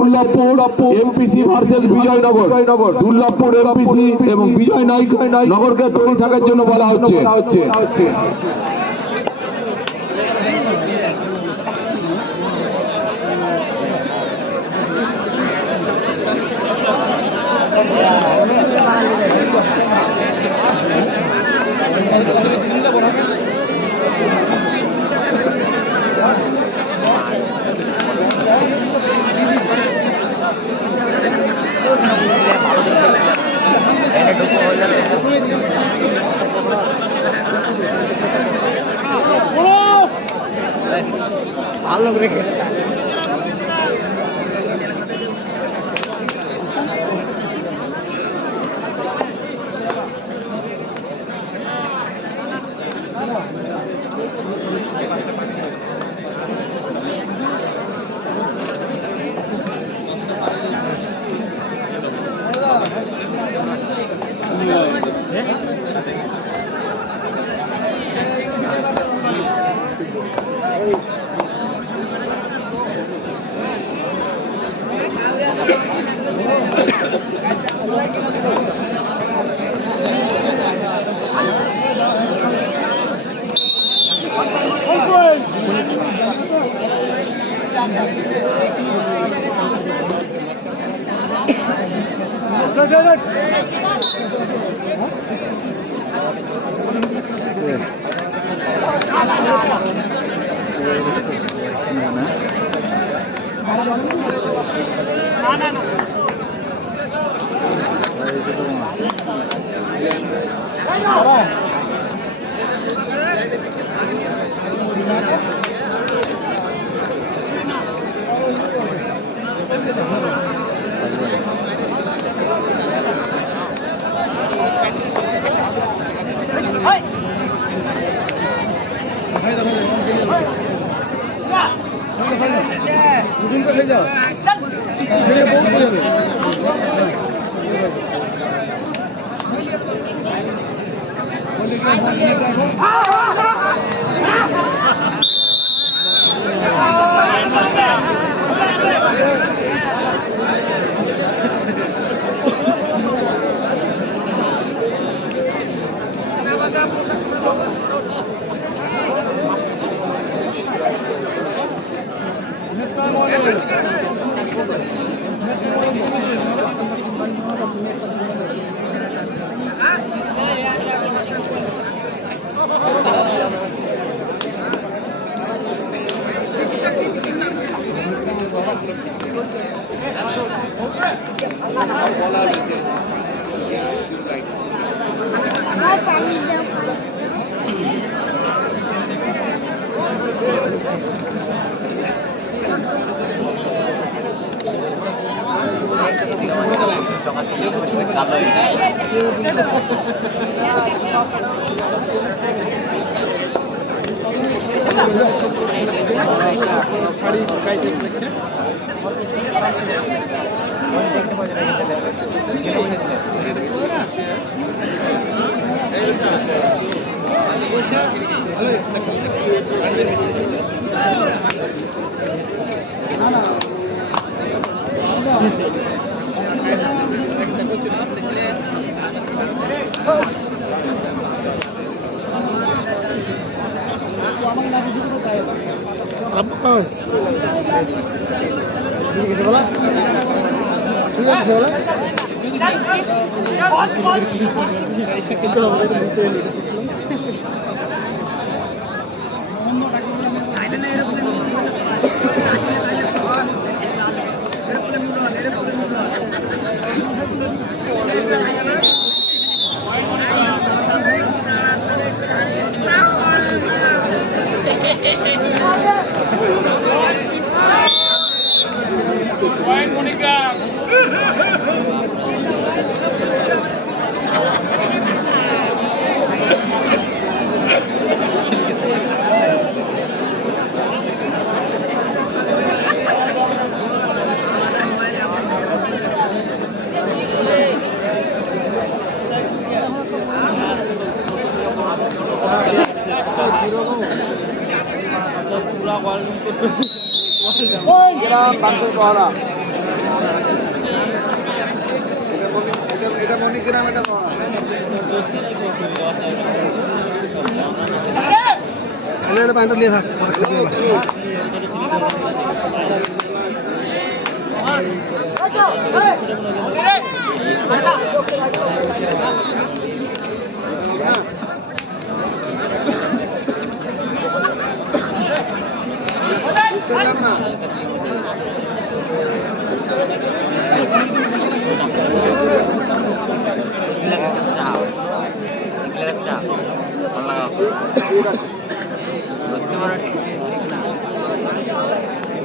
Durlabhpur MPC versus Bijaynagar. Durlabhpur MPC এবং বিজয় নগরকে তৈরি থাকার জন্য বলা হচ্ছে। ভালো করে খেলে গ্রাম বাংলার পাহারা এটা মণিগ্রাম, এটা প্যান্টটা নিয়ে থাক। না ঠিক আছে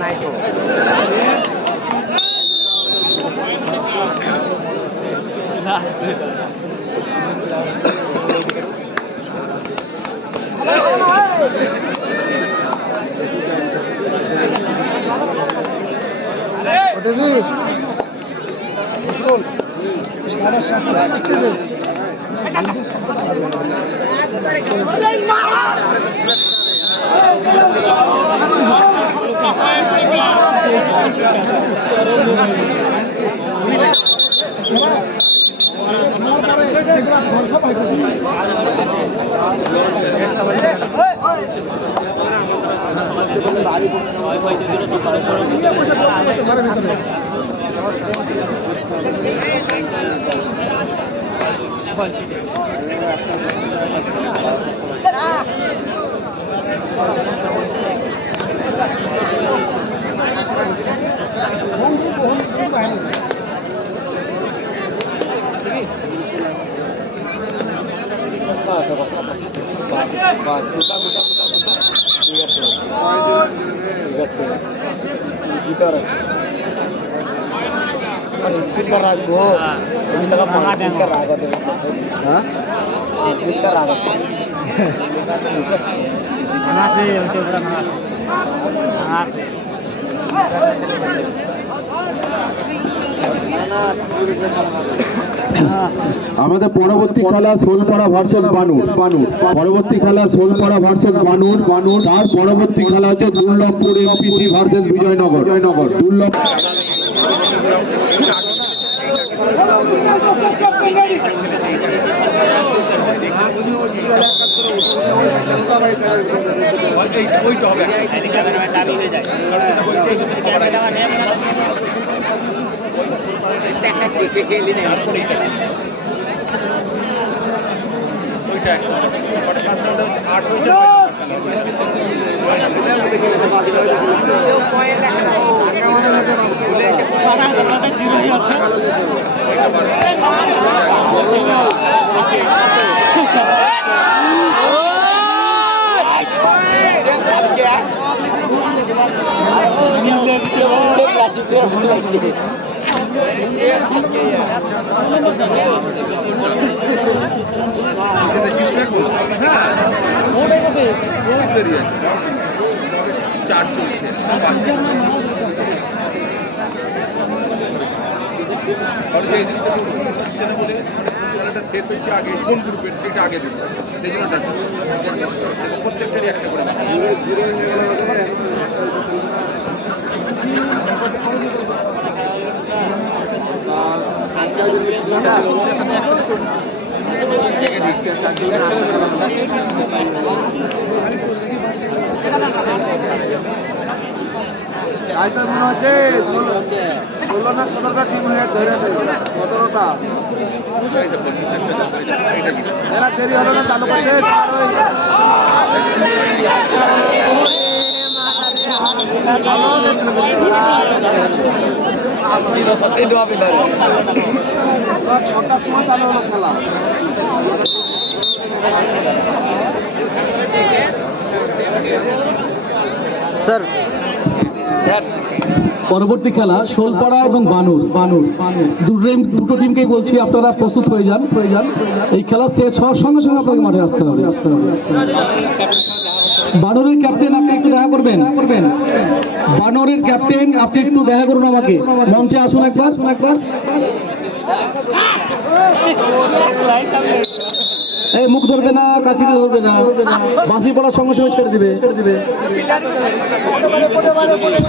নাই তো রাখবো আমাদের পরবর্তী খেলা শোলপাড়া ভার্সেস বানুর। পরবর্তী খেলা শোলপাড়া ভার্সেস বানুর। তার পরবর্তী খেলা হচ্ছে দুর্লভপুর এমপিসি ভার্সেস বিজয়নগর। দুর্লভ শেষ হচ্ছে আগে কোন গ্রুপের সেটা আগে দিতে সেই জন্য প্রত্যেকটারই একটা করে তাই তো মনে হচ্ছে 16 না 17টা টিম হয়ে ধরেছে 17টা এরা দেরি হলো না চালু করতে ছটার সময় চালু হলো খেলা স্যার পরবর্তী খেলা শোলপাড়া এবং বানুর। দুটো টিমকেই বলছি আপনারা প্রস্তুত হয়ে যান। এই খেলা শেষ হওয়ার সঙ্গে সঙ্গে আপনাকে মাঠে আসতে হবে। বানরের ক্যাপ্টেন আপনি একটু দেখা করবেন। বানরের ক্যাপ্টেন আপনি একটু দেখা করুন আমাকে, মঞ্চে আসুন একবার। এই মুখ ধরবে না, কাছিতে ধরবে না, বাঁশি পড়ার সঙ্গে সঙ্গে ছেড়ে দিবে।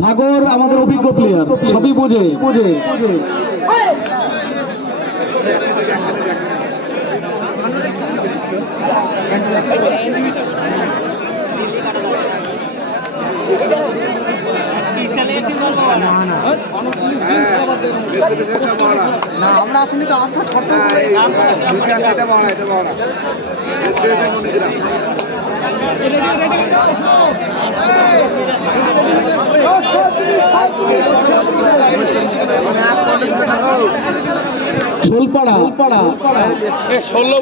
সাগর আমাদের অভিজ্ঞ প্লেয়ার, সবই বোঝে। আমরা আসেনি তো আচ্ছা এটা বড়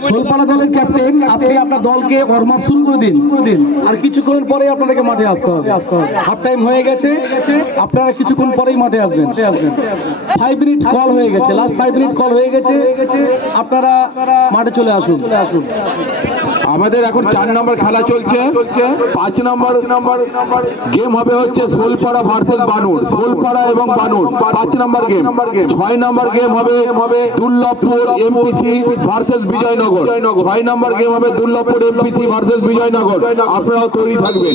শোলপাড়া দলের ক্যাপ্টেন, আপনি আপনার দলকে ওয়ার্ম আপ শুরু করে দিন। আর কিছুক্ষণ পরে আপনাদেরকে মাঠে আসতে হবে। হাফ টাইম হয়ে গেছে, আপনারা কিছুক্ষণ পরেই মাঠে আসবেন। 5 মিনিট কল হয়ে গেছে, লাস্ট 5 মিনিট কল হয়ে গেছে, আপনারা মাঠে চলে আসুন। আমাদের এখন 4 নম্বর খেলা চলছে। 5 নম্বর গেম হবে হচ্ছে শোলপাড়া ভার্সেস বানুর, শোলপাড়া এবং বানুর 5 নম্বর গেম। 6 নম্বর গেম হবে দুর্লভপুর এমপিসি ভার্সেস বিজয়নগর। 6 নম্বর গেম হবে দুর্লভপুর এমপিসি ভার্সেস বিজয়নগর। আপনারাও তৈরি থাকবেন।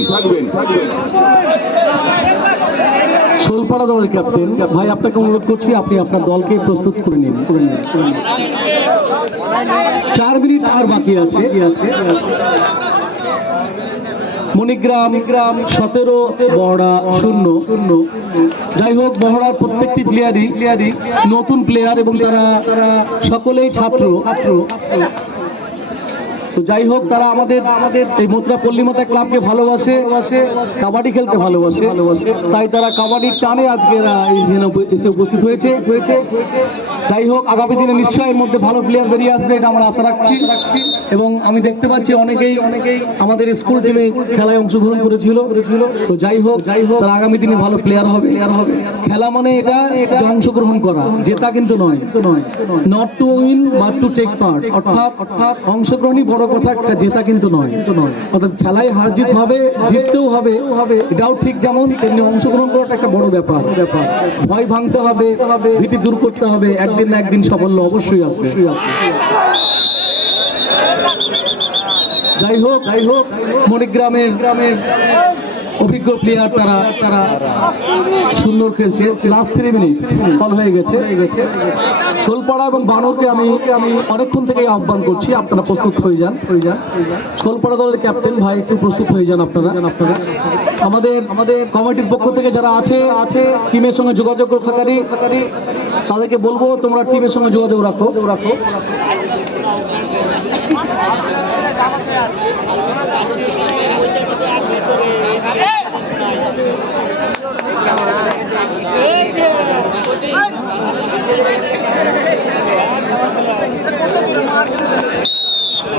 শোলপাড়া দলের ক্যাপ্টেন ভাই, আপনাকে অনুরোধ করছি আপনি আপনার দলকে প্রস্তুত করে নিন। 4 মিনিট আর বাকি আছে। মণিগ্রাম 17, বহড়া 0। যাই হোক, বহড়ার প্রত্যেকটি প্লেয়ারই নতুন প্লেয়ার এবং তারা সকলেই ছাত্র। তো যাই হোক, তারা আমাদের এই মথুরা পল্লীমাতা ক্লাবকে ভালোবাসে, কাবাডি খেলতে ভালোবাসে, তাই তারা কাবাডির টানে আজকে এখানে এসে উপস্থিত হয়েছে। যাই হোক, আগামী দিনে নিশ্চয়ই এর মধ্যে ভালো প্লেয়ার বেরিয়ে আসবে, এটা আমরা আশা রাখছি। এবং আমি দেখতে পাচ্ছি অনেকেই আমাদের স্কুল টিমে খেলায় অংশগ্রহণ করেছিল। তো যাই হোক, তারা আগামী দিনে ভালো প্লেয়ার হবে। খেলা মানে এটা অংশগ্রহণ করা, জেতা কিন্তু নয়। Not to win but to take part, অর্থাৎ অংশগ্রহণই বড় কথা, জেতা কিন্তু নয়। অর্থাৎ খেলায় হার জিত হবে, জিততেও হবে, এটাও ঠিক যেমন তেমনি অংশগ্রহণ করাটা একটা বড় ব্যাপার। ভয় ভাঙতে হবে, ভীতি দূর করতে হবে, একদিন না একদিন সাফল্য অবশ্যই আসবে। যাই হোক, মণিগ্রামের অভিজ্ঞ প্লেয়ার, তারা সুন্দর খেলছে। লাস্ট 3 মিনিট কল হয়ে গেছে। শোলপাড়া এবং বানরকে আমি অনেকক্ষণ থেকেই আহ্বান করছি, আপনারা প্রস্তুত হয়ে যান। শোলপাড়া দলের ক্যাপ্টেন ভাই, একটু প্রস্তুত হয়ে যান আপনারা। আমাদের কমিটির পক্ষ থেকে যারা আছে টিমের সঙ্গে যোগাযোগ রক্ষাকারী, তাদেরকে বলবো তোমরা টিমের সঙ্গে যোগাযোগ রাখো।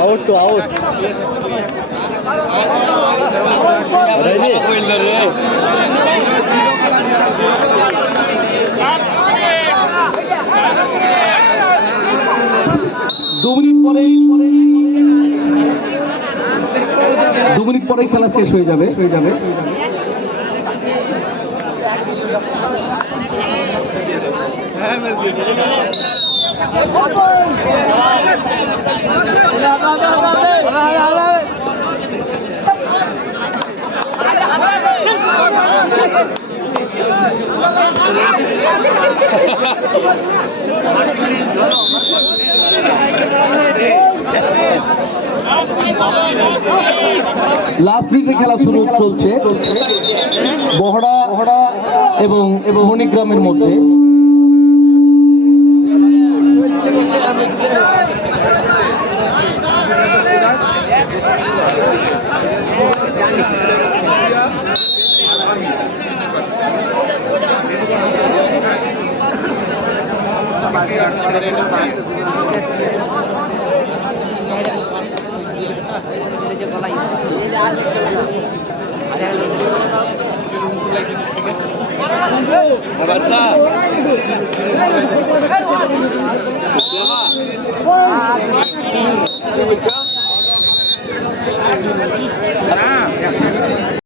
আউট তো আউট। দু মিনিট পরেই খেলা শেষ হয়ে যাবে। লাস্ট মিনিটে খেলা শুরু চলছে বহড়া এবং মণিগ্রামের মধ্যে।